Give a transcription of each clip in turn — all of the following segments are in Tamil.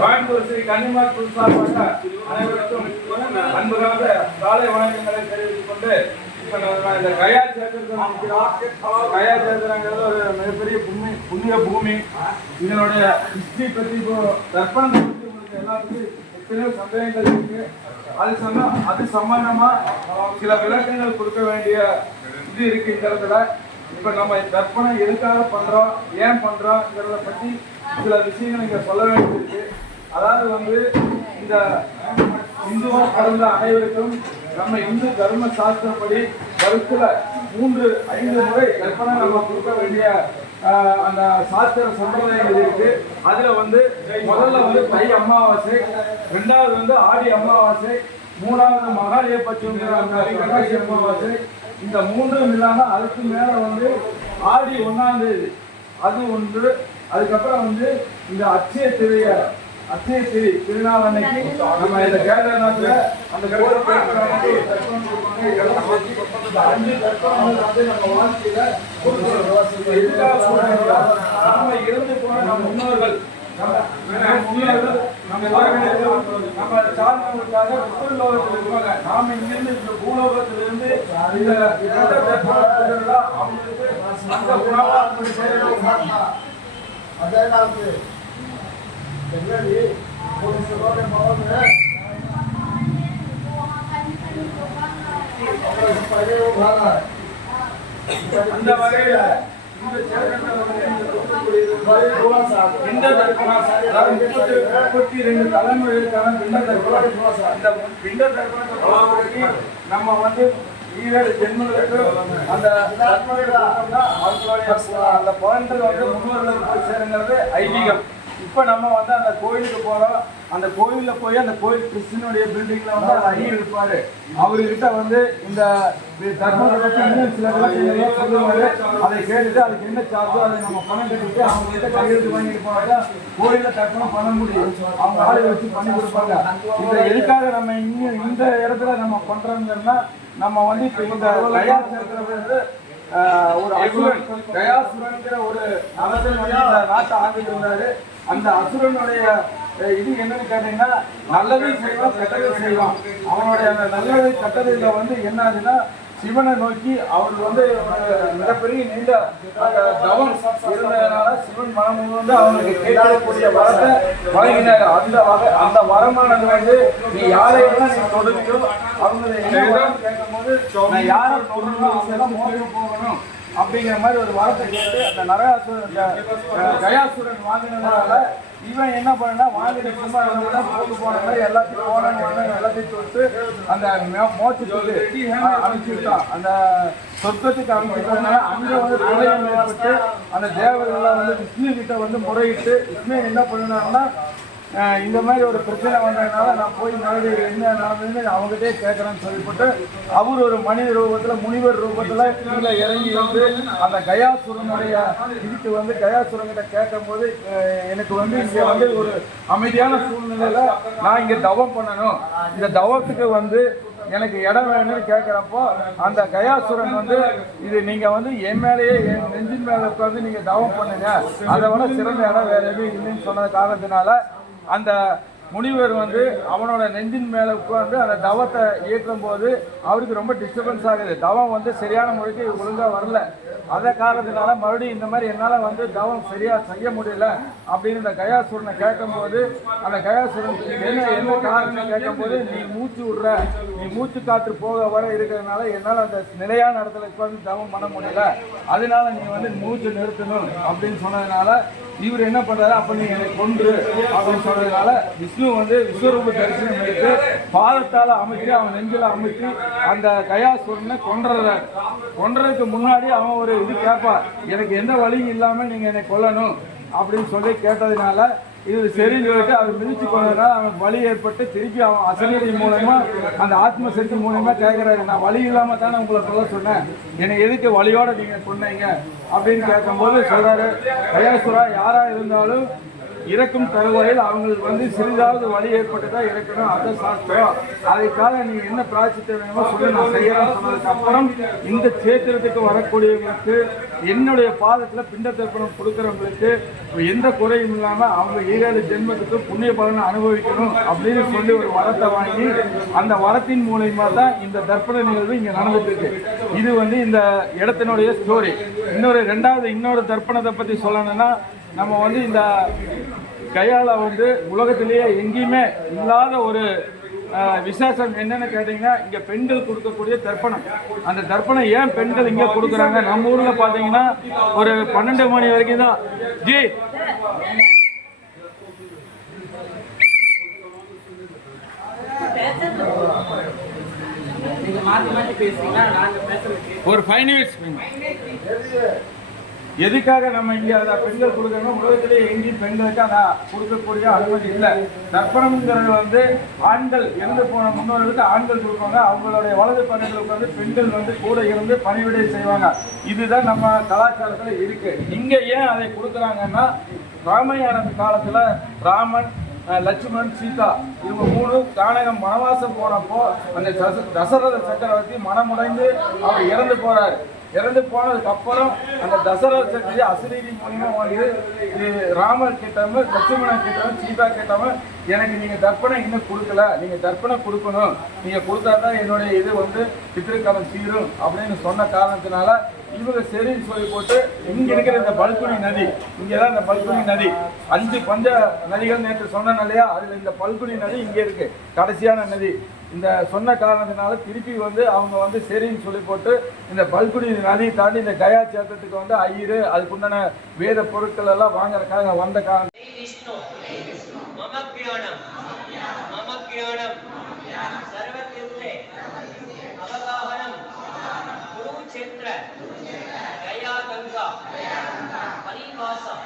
கோயம்புத்தூர் ஸ்ரீ கன்னிமார் சார்பாக அனைவருக்கும் அன்பு காலை வணக்கங்களை தெரிவித்துக் கொண்டு இந்த கயா சேத்திரத்தை கயா சேத்திரங்கிறது ஒரு மிகப்பெரிய புண்ணிய புண்ணிய பூமி. இதனுடைய ஹிஸ்டரி பற்றி இப்போ தர்ப்பணத்தை பற்றி உங்களுக்கு எல்லாத்துக்கும் எத்தனையோ சந்தேகங்கள் இருக்கு. அது சம்ம அது சம்பந்தமா சில விளக்கங்கள் கொடுக்க வேண்டிய இது இருக்கு இந்த இடத்துல. இப்ப நம்ம கற்பனை எதுக்காக பண்றோம் ஏன் பண்றோம்ங்கிறத பத்தி சில விஷயங்கள் இங்க சொல்ல வேண்டியிருக்கு. அதாவது வந்து இந்த இந்துவா கடந்த அனைவருக்கும் நம்ம இந்து தர்ம சாஸ்திரப்படி வருஷத்துல மூன்று ஐந்து முறை கற்பனை நம்ம கொடுக்க வேண்டிய அந்த சாஸ்திர சம்பிரதாயங்கள் இருக்கு. அதுல வந்து முதல்ல வந்து தை அமாவாசை ரெண்டாவது வந்து ஆடி அமாவாசை மூணாவது மகாலய பட்சங்கிற அமாவாசை இந்த மூன்றும் இல்லாமல் அதுக்கு மேலே வந்து ஆடி ஒன்றாம் தேதி. அது ஒன்று. அதுக்கப்புறம் வந்து இந்த அச்சய திரைய அச்சய திரி திருநாள் அன்னைக்கு நம்ம இந்த கேதார்நாத்ல அந்த கோயில் போயிட்டு அஞ்சு தர்ப்பணங்கள் வந்து நம்ம வாழ்க்கையில கொடுக்கணும். இது எதுக்காக நாம இறந்து போன நம்ம முன்னோர்கள் நம்ம சார்ந்தவங்களுக்காக உலகத்தில் இருப்பாங்க நாம இங்கிருந்து இந்த பூலோகத்திலிருந்து இந்த அவங்களுக்கு அந்த உணவா அதே காலத்து என்னடி ஒரு சிலோட மகன் அந்த வகையில இந்த சேர்க்கை இந்த அதாவது முப்பத்தி முப்பத்தி ரெண்டு தலைமுறைகளுக்கான பிண்ட தர்ப்பணம் இந்த பிண்ட தர்ப்பணத்தை நம்ம வந்து ஈரேழு ஜென்மங்களுக்கு அந்த தர்ப்பணத்தை அவங்களுடைய அந்த வந்து முன்னோர்களுக்கு போய் சேருங்கிறது ஐதீகம். இப்போ நம்ம வந்து அந்த கோயிலுக்கு போறோம். அந்த கோயில்ல போய் அந்த கோயில் கிறிஸ்டினுடைய பில்டிங்ல வந்து அந்த ஐயர் இருப்பார் அவர்கிட்ட வந்து இந்த தர்மத்தை பற்றி இன்னும் சில விளக்கங்கள்லாம் சொல்லுவார். அதை கேட்டுட்டு அதுக்கு என்ன சார்ஜோ அதை நம்ம பணம் கட்டிட்டு அவங்க கிட்ட கையெழுத்து வாங்கிட்டு போனாக்கா கோயில தர்ப்பணம் பண்ண முடியும். அவங்க ஆளை வச்சு பண்ணி கொடுப்பாங்க. இதை எதுக்காக நம்ம இங்க இந்த இடத்துல நம்ம பண்றோம்னா நம்ம வந்து இப்போ இந்த தயார் சேர்க்கிறது ஒரு அசுரன் கயாசுரன்கிற ஒரு அரசன் வந்து நாட்டை ஆண்டுட்டு இருந்தாரு அந்த அசுரனுடைய அஹ், இது என்னன்னு கேட்டீங்கன்னா நல்லதை செய்வான் கெட்டதை செய்வான். அவனுடைய அந்த நல்லதை கெட்டதுல வந்து என்ன ஆகுதுன்னா சிவனை நோக்கி அவர் வந்து மிகப்பெரிய நீண்ட அந்த தவம் இருந்ததுனால சிவன் மனம் வந்து அவனுக்கு கேட்கக்கூடிய வரத்தை வழங்கினார். அந்த வகை அந்த வரமானது வந்து நீ யாரையெல்லாம் நீ தொடுவியோ அவங்க கேட்கும்போது நான் யாரை தொடரணும் அவங்க எல்லாம் மோசம் போகணும். அப்படிங்கிற மாதிரி ஒரு வார்த்தை கேட்டு அந்த நரகாசுரன் கயாசுரன் வாங்கினதுனால இவன் என்ன பண்ணா வாங்கிட்டு சும்மா இருந்ததுன்னா போட்டு போன மாதிரி எல்லாத்தையும் போனேன் எல்லாத்தையும் தொட்டு அந்த மோச்சு சொல்லி அஹ், அனுப்பிச்சு விட்டான் அந்த சொர்க்கத்துக்கு அனுப்பிச்சதுனால அங்கே வந்து பிரளயம் ஏற்பட்டு அந்த தேவர்கள்லாம் வந்து விஷ்ணு கிட்ட வந்து முறையிட்டு விஷ்ணு என்ன பண்ணினாங்கன்னா இந்த மாதிரி ஒரு பிரச்சனை வந்ததுனால நான் போய் மறுபடியும் என்ன நடந்ததுன்னு அவங்ககிட்டே கேட்குறேன்னு சொல்லிவிட்டு அவர் ஒரு மனித ரூபத்தில் முனிவர் ரூபத்தில் கீழே இறங்கி வந்து அந்த கயாசுரனுடைய இதுக்கு வந்து கயாசுரங்கிட்ட கேட்கும்போது எனக்கு வந்து இங்கே வந்து ஒரு அமைதியான சூழ்நிலையில் நான் இங்கே தவம் பண்ணணும். இந்த தவத்துக்கு வந்து எனக்கு இடம் வேணும்னு கேட்குறப்போ அந்த கயாசுரன் வந்து இது நீங்கள் வந்து என் மேலேயே என் நெஞ்சின் மேலே உட்காந்து நீங்கள் தவம் பண்ணுங்க. அதை விட சிறந்த இடம் வேறு எதுவும் இல்லைன்னு சொன்ன காரணத்தினால அந்த முனிவர் வந்து அவனோட நெஞ்சின் மேலே உட்கார்ந்து அந்த தவத்தை இயக்கும் போது அவருக்கு ரொம்ப டிஸ்டர்பன்ஸ் ஆகுது தவம் வந்து சரியான முறைக்கு ஒழுங்காக வரல. அந்த காரணத்தினால மறுபடியும் இந்த மாதிரி என்னால் வந்து தவம் சரியாக செய்ய முடியல அப்படின்னு இந்த கயாசுரனை கேட்கும்போது அந்த கயாசுரன் என்ன என்ன காரணம் கேட்கும்போது நீ மூச்சு விடுற. நீ மூச்சு காற்று போக வர இருக்கிறதுனால என்னால் அந்த நிலையான இடத்துல உட்கார்ந்து தவம் பண்ண முடியல. அதனால நீ வந்து மூச்சு நிறுத்தணும். அப்படின்னு சொன்னதுனால இவர் என்ன பண்றாரு? அப்ப நீ என்னை கொன்று அப்படின்னு சொன்னதுனால விஷ்ணு வந்து விஸ்வரூப தரிசனம் எடுத்து பாதத்தால அமைச்சு அவன் நெஞ்சில அமைச்சு அந்த கயாசுரனை கொன்றத கொன்றதுக்கு முன்னாடி அவன் ஒரு இது கேட்பான். எனக்கு எந்த வழியும் இல்லாம நீங்க என்னை கொல்லணும் அப்படின்னு சொல்லி கேட்டதுனால இது சரின்னு சொல்லிட்டு அவர் மிதிச்சு போனதுனால அவன் வலி ஏற்பட்டு திருப்பி அவன் அசநீதி மூலயமா அந்த ஆத்ம சக்தி மூலயமா கேட்குறாரு நான் வலி இல்லாமல் தானே உங்களை சொல்ல சொன்னேன். என்னை எதுக்கு வழியோட நீங்கள் சொன்னீங்க அப்படின்னு கேட்கும்போது சொல்கிறாரு கயாசுரா யாராக இருந்தாலும் இறக்கும் தருவாயில் அவங்களுக்கு வந்து சிறிதாவது வழி ஏற்பட்டுதான் இறக்கணும். அதை சாப்பிட்டோம் அதுக்காக நீங்க என்ன பிராய்ச்சித்த வேணுமோ சொல்லி. நான் செய்யறேன்னு சொன்னதுக்கு அப்புறம் இந்த சேத்திரத்துக்கு வரக்கூடியவங்களுக்கு என்னுடைய பாதத்தில் பிண்ட தர்ப்பணம் கொடுக்குறவங்களுக்கு எந்த குறையும் இல்லாமல் அவங்க ஈரேழு ஜென்மத்துக்கு புண்ணிய பலனை அனுபவிக்கணும் அப்படின்னு சொல்லி ஒரு வரத்தை வாங்கி அந்த வரத்தின் மூலயமா தான் இந்த தர்ப்பண நிகழ்வு இங்கே நடந்துட்டு இருக்கு. இது வந்து இந்த இடத்தினுடைய ஸ்டோரி இன்னொரு ரெண்டாவது இன்னொரு தர்ப்பணத்தை பற்றி சொல்லணும்னா நம்ம வந்து இந்த கையால் வந்து உலகத்திலேயே எங்கேயுமே இல்லாத ஒரு விசேஷம் என்னன்னு கேட்டீங்கன்னா இங்க பெண்கள் கொடுக்கக்கூடிய தர்ப்பணம். அந்த தர்ப்பணம் ஏன் பெண்கள் இங்க கொடுக்குறாங்க? நம்ம ஊர்ல பாத்தீங்கன்னா ஒரு பன்னெண்டு மணி வரைக்கும் தான். ஜி. ஒரு ஃபைவ் மினிட்ஸ் எதுக்காக நம்ம இங்கே அதை பெண்கள் கொடுக்கணும் உலகத்திலேயே எங்கேயும் பெண்களுக்கு அதை கொடுக்கக்கூடிய அனுமதி இல்லை. தர்ப்பணம்ங்கிறது வந்து ஆண்கள் இறந்து போன முன்னோர்களுக்கு ஆண்கள் கொடுப்பாங்க அவங்களுடைய வலது பணிகளுக்கு வந்து பெண்கள் வந்து கூட இருந்து பணிவிடை செய்வாங்க. இதுதான் நம்ம கலாச்சாரத்தில் இருக்கு. இங்கே ஏன் அதை கொடுக்குறாங்கன்னா ராமாயண காலத்தில் ராமன் லட்சுமணன் சீதா இவங்க மூணு கானகம் மனவாசம் போனப்போ அந்த தச- தசரத சக்கரவர்த்தி மனமுடைந்து அவர் இறந்து போறாரு. இறந்து போனதுக்கு அப்புறம் அந்த தசரா சக்கரவர்த்தி அசரீரி மூலியமா வந்து ராமர் கிட்டவங்க லட்சுமணன் கிட்டவங்க சீதா கிட்டவங்க எனக்கு நீங்க தர்ப்பணம் இன்னும் கொடுக்கல. நீங்க தர்ப்பணம் கொடுக்கணும். நீங்க கொடுத்தாதான் என்னுடைய இது வந்து பித்திருக்காலம் தீரும் அப்படின்னு சொன்ன காரணத்தினால இவங்க சரின்னு சொல்லி போட்டு இங்க இருக்கிற இந்த பல்குனி நதி இங்கதான் இந்த பல்குனி நதி. அஞ்சு பஞ்ச நதிகள் நேற்று சொன்னேன் இல்லையா? அதுல இந்த பல்குனி நதி இங்க இருக்கு. கடைசியான நதி. இந்த சொன்ன காரணத்தினால திருப்பி வந்து அவங்க வந்து சரின்னு சொல்லி போட்டு இந்த பல்குடி நதியை தாண்டி இந்த கயா சேத்திரத்துக்கு வந்து ஐயிரு அதுக்குண்டான வேத பொருட்கள் எல்லாம் வாங்குறதுக்காக வந்த காரணம். பரிவாசம்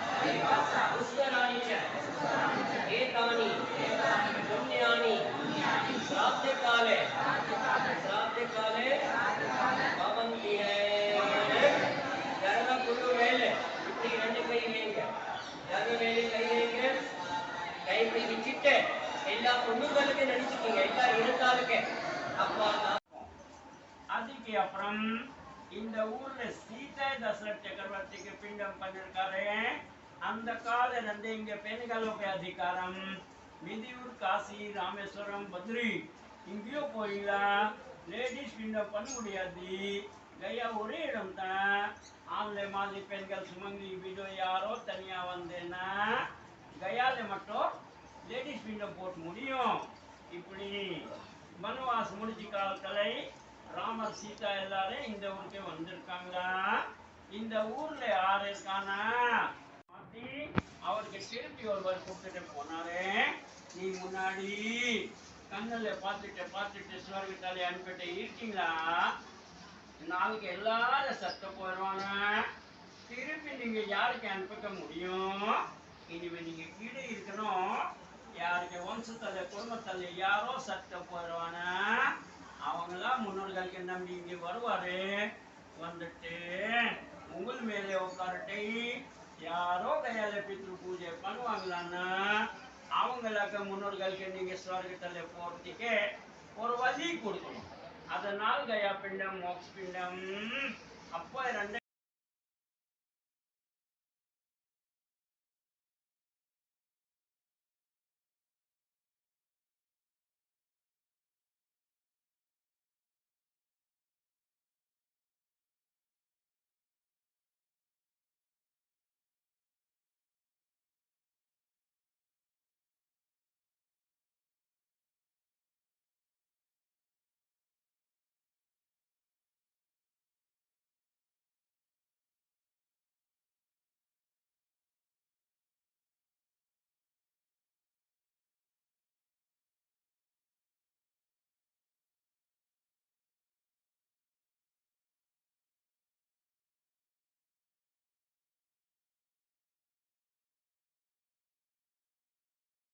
பொண்ணுங்களுக்கு நினைச்சுக்கீங்க எல்லா இருந்தாலுக்கு அப்பா அதுக்கு அப்புறம் இந்த ஊர்ல சீதை தசரத் சக்கரவர்த்திக்கு பிண்டம் பண்ணிருக்காரு. அந்த காலம் இருந்து இங்க பெண்களுக்கு அதிகாரம் மிதியூர் காசி ராமேஸ்வரம் பத்ரி இங்கேயோ போயிடலாம் லேடிஸ் பிண்டம் பண்ண முடியாது. கயா ஒரே இடம் தான் ஆண்களை மாதிரி பெண்கள் சுமங்கி விடோ யாரோ தனியா வந்தேன்னா கயால மட்டும் லேடிஸ் பிண்டம் போட்டு முடியும் இப்படி வனவாசம் முடிஞ்ச காலத்துல ராமர் சீதா எல்லாரும் இந்த ஊருக்கு வந்திருக்காங்களா இந்த ஊர்ல யாரு இருக்கானா அவருக்கு திருப்பி ஒருவர் கூப்பிட்டுட்டு போனாரு. நீ முன்னாடி கண்ணில் பார்த்துட்டு பார்த்துட்டு ஸ்வர்கத்தாலே அனுப்பிட்டு இருக்கீங்களா? நாளைக்கு எல்லாரும் சத்த போயிடுவாங்க திருப்பி நீங்க யாருக்கு அனுப்பிக்க முடியும்? இனிமே நீங்க கீழே வம்சத்தில் குடும்பத்தில் யாரோ சத்த போயிடுவான அவங்களாம் முன்னோர்களுக்கு நம்பி இங்கே வருவார். வந்துட்டு உங்கள் மேலே உட்காரட்டை. யாரோ கையால் பித்ரு பூஜை பண்ணுவாங்களான்னா அவங்களுக்கு முன்னோர்களுக்கு நீங்கள் ஸ்வர்கத்துல போறதுக்கு ஒரு வழி கொடுக்கணும். அதனால் கயா பிண்டம் மோக்ஸ் பிண்டம் அப்போ ரெண்டு